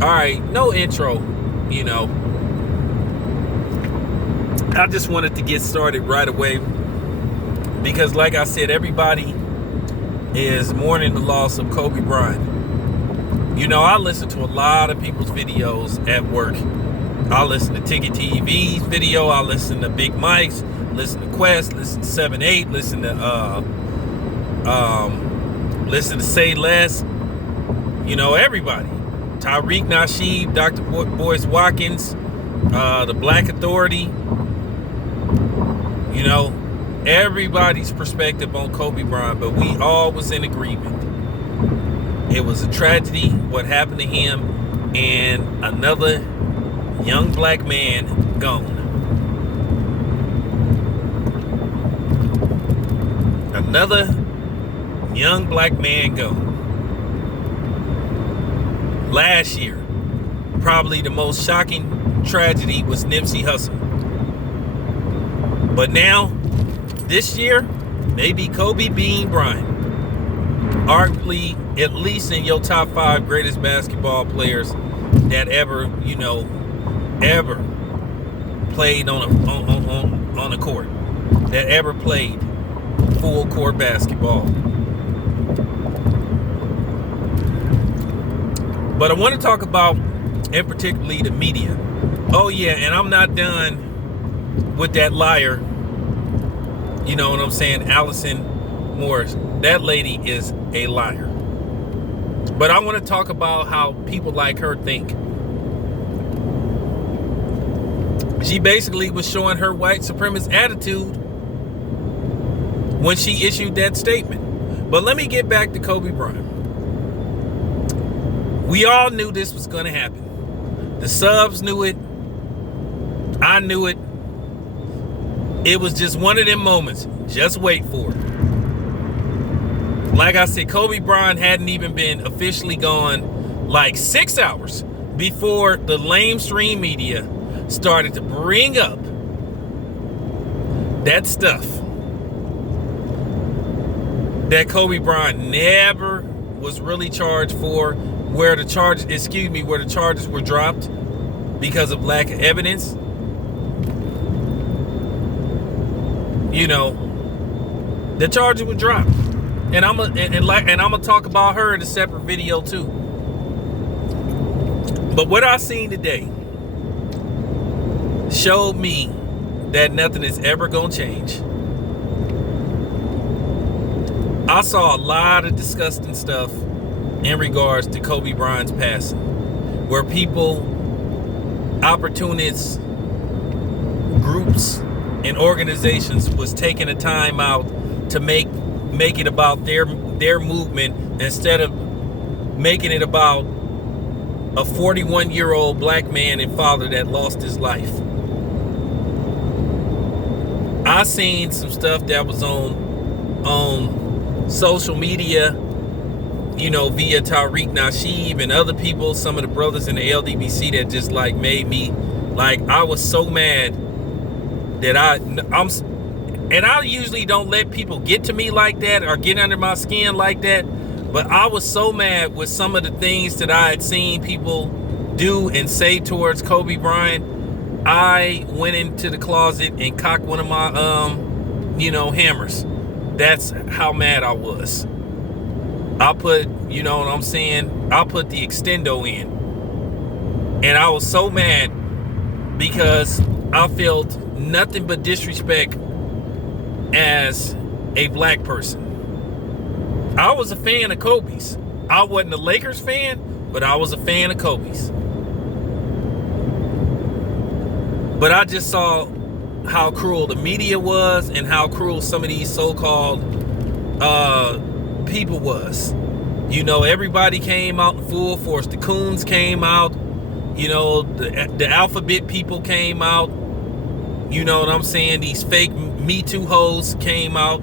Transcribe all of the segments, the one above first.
All right, no intro, you know. I just wanted to get started right away because, like I said, everybody is mourning the loss of Kobe Bryant. You know, I listen to a lot of people's videos at work. I listen to Ticket TV's video. I listen to Big Mike's. Listen to Quest. Listen to 7-8. Listen to Say Less. You know, everybody. Tariq Nasheed, Dr. Boyce Watkins, the Black Authority. You know, everybody's perspective on Kobe Bryant, but we all was in agreement. It was a tragedy what happened to him, and another young black man gone. Another young black man gone. Last year, probably the most shocking tragedy was Nipsey Hussle. But now, this year, maybe Kobe Bean Bryant. Arguably, at least in your top 5 greatest basketball players that ever played on a court. That ever played full court basketball. But I want to talk about, and particularly the media. Oh yeah, and I'm not done with that liar. You know what I'm saying? Allison Morris. That lady is a liar. But I want to talk about how people like her think. She basically was showing her white supremacist attitude when she issued that statement. But let me get back to Kobe Bryant. We all knew this was going to happen. The subs knew it. I knew it. It was just one of them moments. Just wait for it. Like I said, Kobe Bryant hadn't even been officially gone like 6 hours before the lamestream media started to bring up that stuff that Kobe Bryant never was really charged for, where the charges were dropped because of lack of evidence. You know, the charges were dropped. And I'm gonna talk about her in a separate video too. But what I seen today showed me that nothing is ever gonna change. I saw a lot of disgusting stuff in regards to Kobe Bryant's passing, where people, opportunists, groups, and organizations was taking the time out to make it about their movement instead of making it about a 41-year-old black man and father that lost his life. I seen some stuff that was on social media, you know, via Tariq Nasheed and other people, some of the brothers in the LDBC, that just like made me, like, I was so mad that I usually don't let people get to me like that or get under my skin like that, but I was so mad with some of the things that I had seen people do and say towards Kobe Bryant. I went into the closet and cocked one of my hammers. That's how mad I was. I put, you know what I'm saying, I put the extendo in. And I was so mad because I felt nothing but disrespect as a black person. I was a fan of Kobe's. I wasn't a Lakers fan, but I was a fan of Kobe's. But I just saw how cruel the media was and how cruel some of these so-called people was. You know, everybody came out in full force. The Coons came out. You know, the Alphabet people came out. You know what I'm saying? These fake Me Too hoes came out.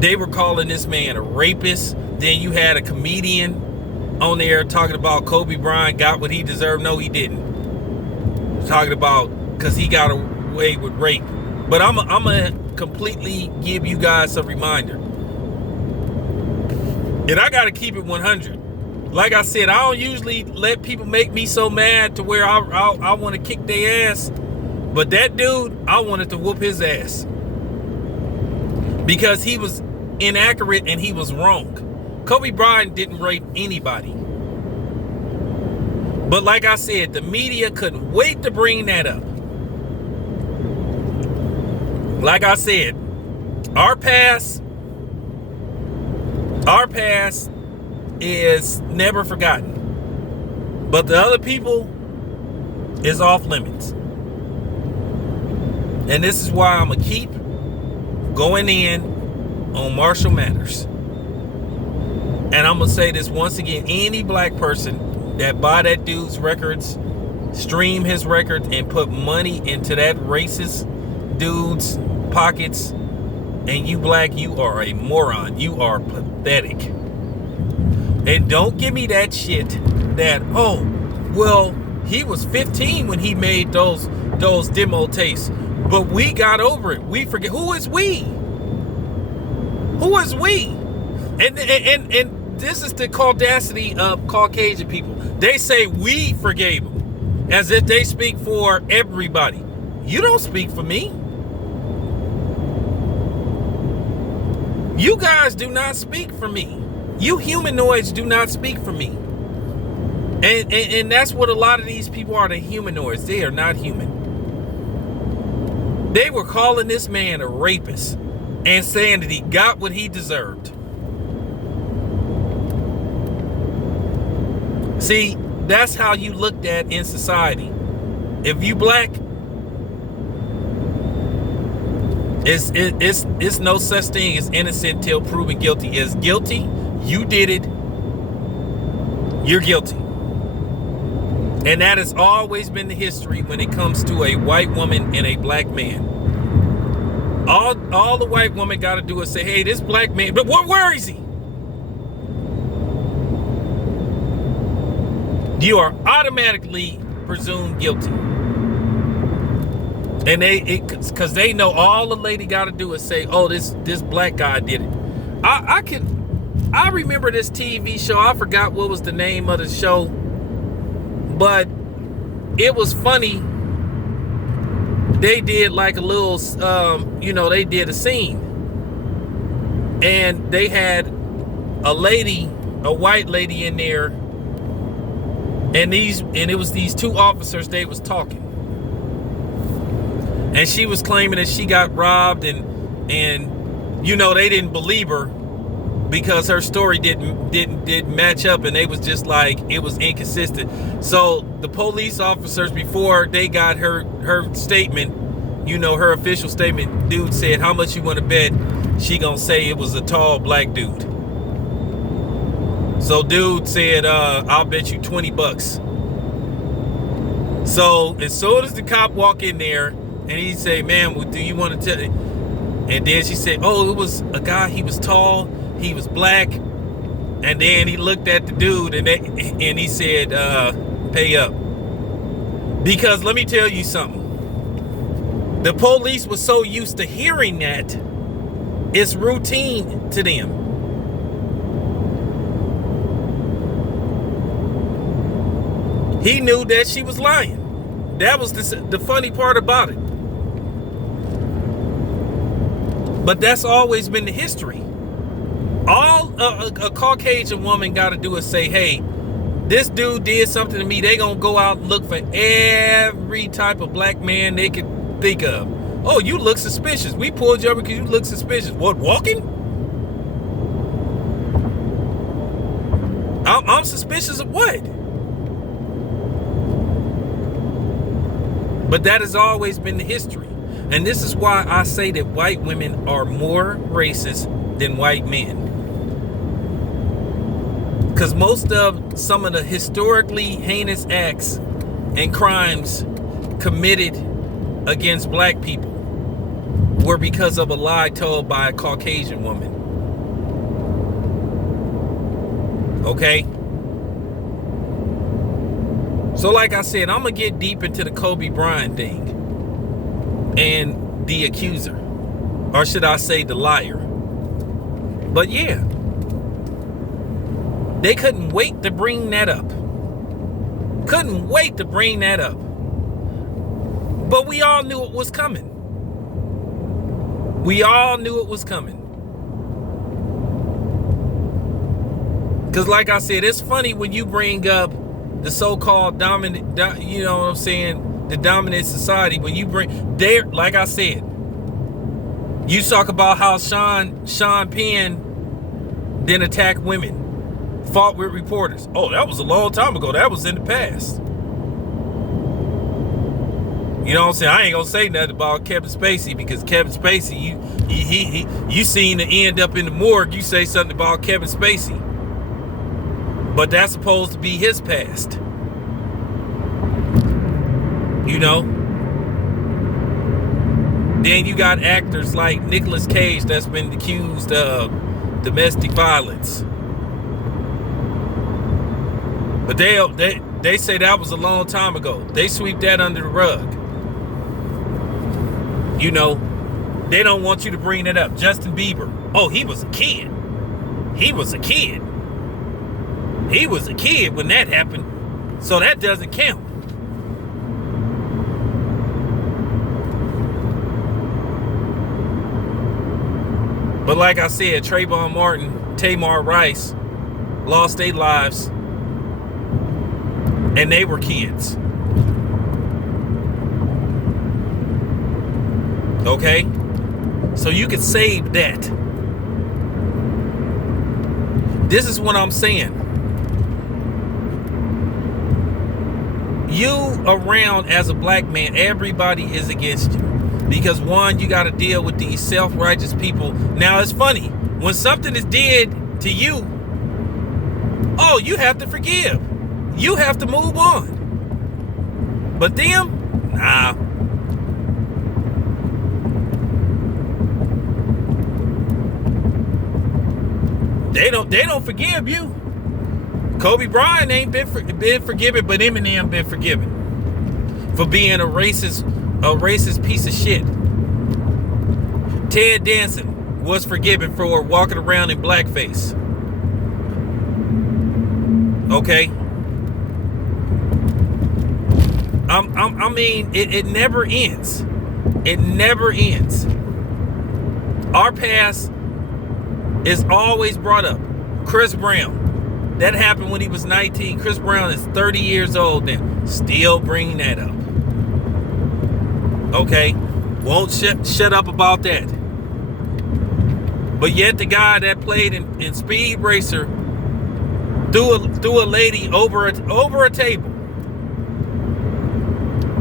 They were calling this man a rapist. Then you had a comedian on there talking about Kobe Bryant got what he deserved. No, he didn't. Talking about because he got away with rape. But I'm going to completely give you guys a reminder. And I got to keep it 100. Like I said, I don't usually let people make me so mad to where I want to kick their ass. But that dude, I wanted to whoop his ass. Because he was inaccurate and he was wrong. Kobe Bryant didn't rape anybody. But like I said, the media couldn't wait to bring that up. Like I said, our past is never forgotten. But the other people is off limits. And this is why I'm going to keep going in on Marshall Mathers. And I'm going to say this once again. Any black person that buy that dude's records, stream his records, and put money into that racist dude's pockets, and you black, you are a moron. You are pathetic. And don't give me that shit that, oh, well, he was 15 when he made those demo tapes. But we got over it. We forget. Who is we? Who is we? And this is the audacity of Caucasian people. They say we forgave them as if they speak for everybody. You don't speak for me. You guys do not speak for me. You humanoids do not speak for me. And that's what a lot of these people are, the humanoids. They are not human. They were calling this man a rapist and saying that he got what he deserved. See, that's how you looked at in society. If you black, it's no such thing as innocent till proven guilty. As guilty, you did it, you're guilty. And that has always been the history when it comes to a white woman and a black man. All the white woman got to do is say, hey, this black man, but where is he? You are automatically presumed guilty. And because they know all the lady got to do is say, oh, this black guy did it. I remember this TV show. I forgot what was the name of the show, but it was funny. They did like a little, they did a scene, and they had a white lady in there, and it was these two officers. They was talking, and she was claiming that she got robbed, and they didn't believe her because her story didn't match up, and they was just like, it was inconsistent. So the police officers, before they got her statement, her official statement, dude said, how much you want to bet she gonna say it was a tall black dude? So dude said, I'll bet you $20. So as soon as the cop walk in there and he say, ma'am, do you want to tell? And then she said, oh, it was a guy, he was tall, he was black. And then he looked at the dude and he said, pay up. Because let me tell you something. The police was so used to hearing that, it's routine to them. He knew that she was lying. That was the funny part about it. But that's always been the history. All a Caucasian woman got to do is say, hey, this dude did something to me. They gonna go out and look for every type of black man they could think of. Oh, you look suspicious. We pulled you over because you look suspicious. What, walking? I'm suspicious of what? But that has always been the history. And this is why I say that white women are more racist than white men. Because most of some of the historically heinous acts and crimes committed against black people were because of a lie told by a Caucasian woman. Okay? So like I said, I'm going to get deep into the Kobe Bryant thing and the accuser. Or should I say the liar. But yeah. They couldn't wait to bring that up. Couldn't wait to bring that up. But we all knew it was coming. We all knew it was coming. Because like I said, it's funny when you bring up the so-called dominant, you know what I'm saying, the dominant society. When you bring, there, like I said, you talk about how Sean Penn didn't attack women, fought with reporters. Oh, that was a long time ago. That was in the past. You know what I'm saying? I ain't gonna say nothing about Kevin Spacey, because Kevin Spacey, you seen the end up in the morgue. You say something about Kevin Spacey, but that's supposed to be his past. You know? Then you got actors like Nicolas Cage that's been accused of domestic violence. But they say that was a long time ago. They sweep that under the rug. You know, they don't want you to bring that up. Justin Bieber. Oh, he was a kid. He was a kid. He was a kid when that happened. So that doesn't count. But like I said, Trayvon Martin, Tamir Rice lost their lives, and they were kids. Okay? So you could save that. This is what I'm saying. You around as a black man, everybody is against you. Because one, you got to deal with these self-righteous people. Now, it's funny. When something is did to you, oh, you have to forgive. You have to move on. But them, nah. They don't forgive you. Kobe Bryant ain't been forgiven, but Eminem been forgiven for being a racist piece of shit. Ted Danson was forgiven for walking around in blackface. Okay. I mean, it never ends. It never ends. Our past is always brought up. Chris Brown. That happened when he was 19. Chris Brown is 30 years old now. Still bringing that up. Okay? Won't shut up about that. But yet the guy that played in Speed Racer threw a lady over a table.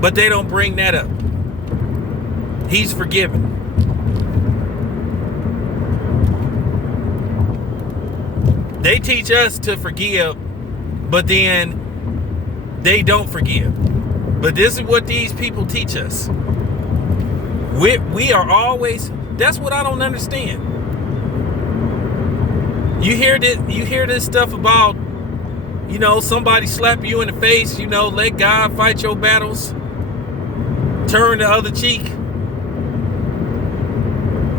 But they don't bring that up. He's forgiven. They teach us to forgive, but then they don't forgive. But this is what these people teach us. We are always, that's what I don't understand. You hear this stuff about, you know, somebody slap you in the face, you know, let God fight your battles. Turn the other cheek.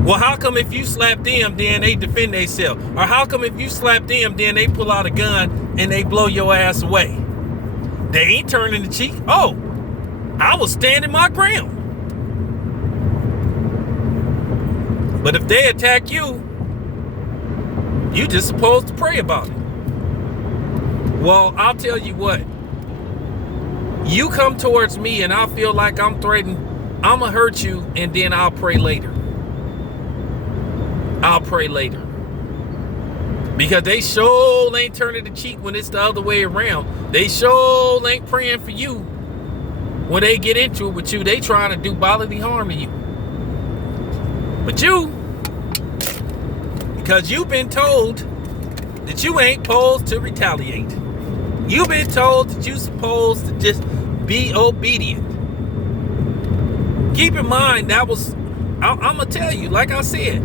Well, how come if you slap them, then they defend themselves? Or how come if you slap them, then they pull out a gun and they blow your ass away? They ain't turning the cheek. Oh, I was standing my ground. But if they attack you, you just supposed to pray about it. Well, I'll tell you what. You come towards me and I feel like I'm threatened, I'm going to hurt you, and then I'll pray later. I'll pray later. Because they sure ain't turning the cheek when it's the other way around. They sure ain't praying for you when they get into it with you. They trying to do bodily harm to you. But you, because you've been told that you ain't supposed to retaliate. You've been told that you're supposed to just be obedient. Keep in mind, that was, I'm going to tell you, like I said,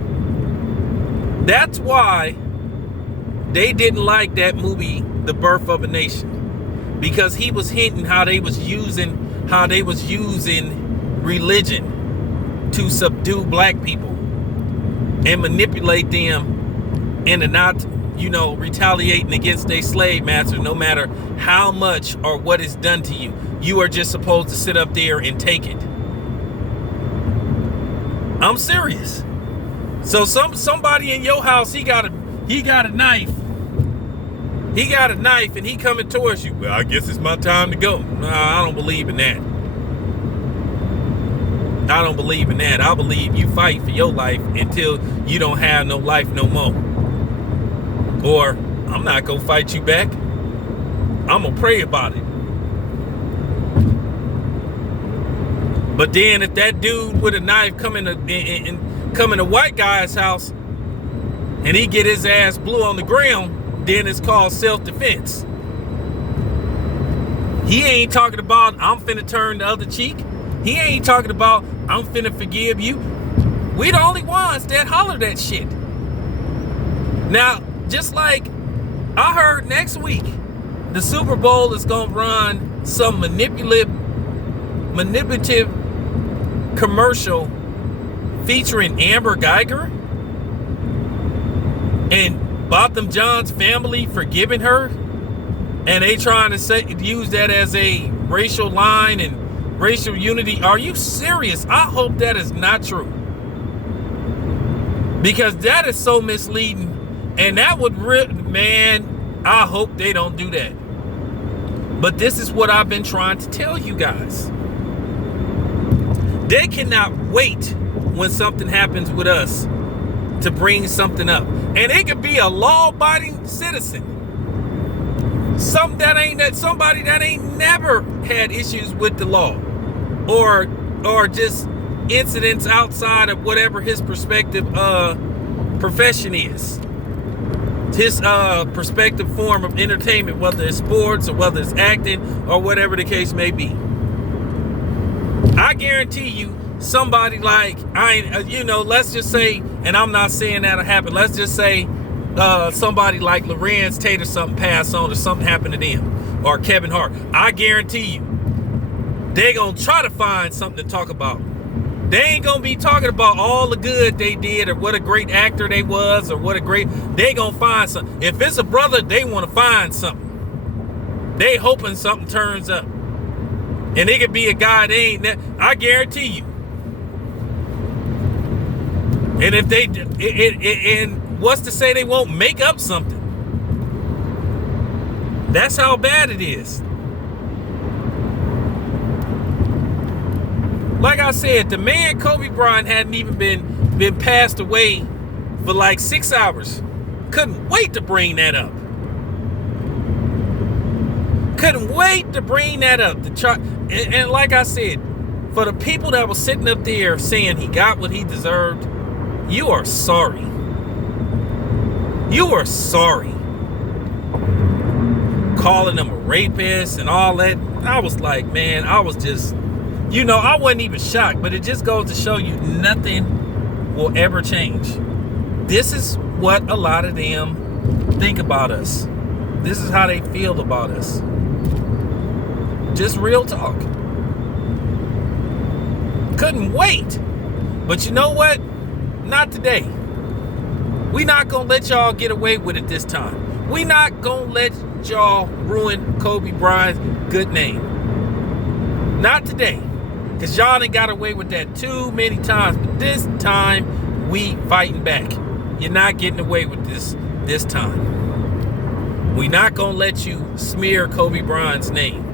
that's why they didn't like that movie, The Birth of a Nation, because he was hinting how they was using religion to subdue black people and manipulate them into not retaliating against their slave master, no matter how much or what is done to you. You are just supposed to sit up there and take it. I'm serious. So somebody in your house, he got a knife. He got a knife and he coming towards you. Well, I guess it's my time to go. No, I don't believe in that. I don't believe in that. I believe you fight for your life until you don't have no life no more. Or I'm not gonna fight you back. I'm gonna pray about it. But then if that dude with a knife come in a white guy's house and he get his ass blue on the ground, then it's called self-defense. He ain't talking about I'm finna turn the other cheek. He ain't talking about I'm finna forgive you. We the only ones that holler that shit. Now, just like I heard next week, the Super Bowl is gonna run some manipulative commercial featuring Amber Geiger and Botham Jean's family forgiving her, and they trying to use that as a racial line and racial unity. Are you serious? I hope that is not true, because that is so misleading, and that would I hope they don't do that. But this is what I've been trying to tell you guys. They cannot wait when something happens with us to bring something up. And it could be a law-abiding citizen. Somebody that ain't never had issues with the law. Or just incidents outside of whatever his perspective profession is. His perspective form of entertainment, whether it's sports or whether it's acting or whatever the case may be. I guarantee you, somebody like, let's just say, and I'm not saying that'll happen, let's just say somebody like Lorenz Tate or something passed on or something happened to them, or Kevin Hart. I guarantee you, they're going to try to find something to talk about. They ain't going to be talking about all the good they did or what a great actor they was or they going to find something. If it's a brother, they want to find something. They hoping something turns up. And it could be a guy they ain't, I guarantee you. And if they, and what's to say they won't make up something? That's how bad it is. Like I said, the man Kobe Bryant hadn't even been passed away for like 6 hours. Couldn't wait to bring that up. Couldn't wait to bring that up. And like I said, for the people that were sitting up there saying he got what he deserved, you are sorry. You are sorry. Calling him a rapist and all that. I was like, man, I was just, I wasn't even shocked, but it just goes to show you nothing will ever change. This is what a lot of them think about us. This is how they feel about us. Just real talk. Couldn't wait. But you know what? Not today. We not gonna let y'all get away with it this time. We not gonna let y'all ruin Kobe Bryant's good name. Not today. Because y'all done got away with that too many times. But this time, we fighting back. You're not getting away with this time. We not gonna let you smear Kobe Bryant's name.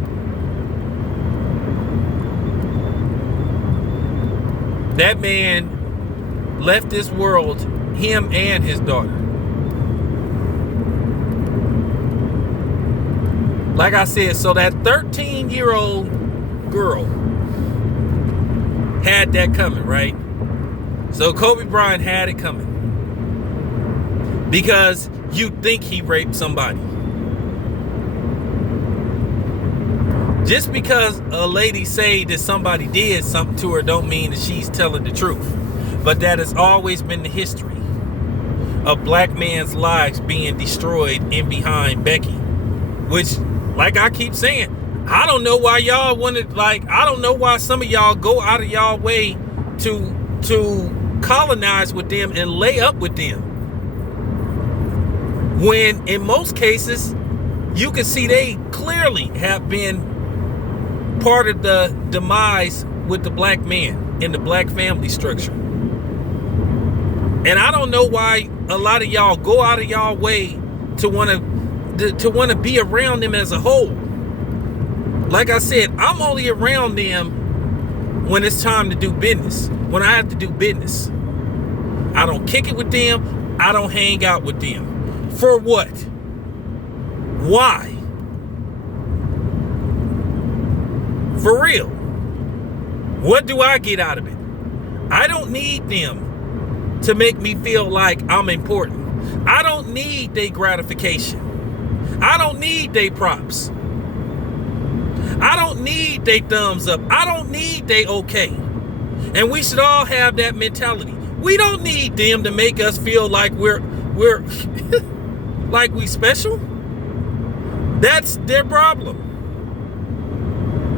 That man left this world, him and his daughter. Like I said, so that 13-year-old girl had that coming, right? So Kobe Bryant had it coming. Because you think he raped somebody. Just because a lady say that somebody did something to her don't mean that she's telling the truth. But that has always been the history of black men's lives being destroyed in behind Becky. Which, like I keep saying, I don't know why y'all I don't know why some of y'all go out of y'all way to colonize with them and lay up with them. When in most cases, you can see they clearly have been part of the demise with the black man in the black family structure. And I don't know why a lot of y'all go out of y'all way to want to be around them as a whole. Like I said, I'm only around them when it's time to do business, when I have to do business. I don't kick it with them. I don't hang out with them. For what? Why? For real. What do I get out of it? I don't need them to make me feel like I'm important. I don't need their gratification. I don't need their props. I don't need their thumbs up. I don't need they okay. And we should all have that mentality. We don't need them to make us feel like we're like we special. That's their problem.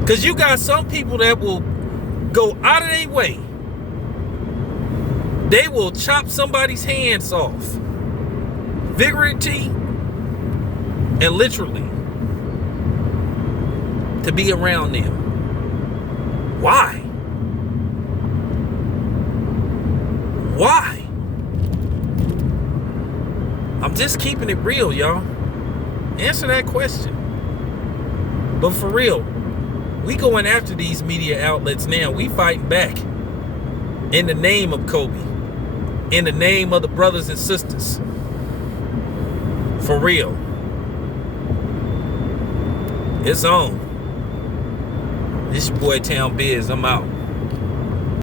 Because you got some people that will go out of their way. They will chop somebody's hands off. Figuratively and literally. To be around them. Why? Why? I'm just keeping it real, y'all. Answer that question. But for real, we going after these media outlets now. We fighting back. In the name of Kobe. In the name of the brothers and sisters. For real. It's on. This your boy Town Biz. I'm out.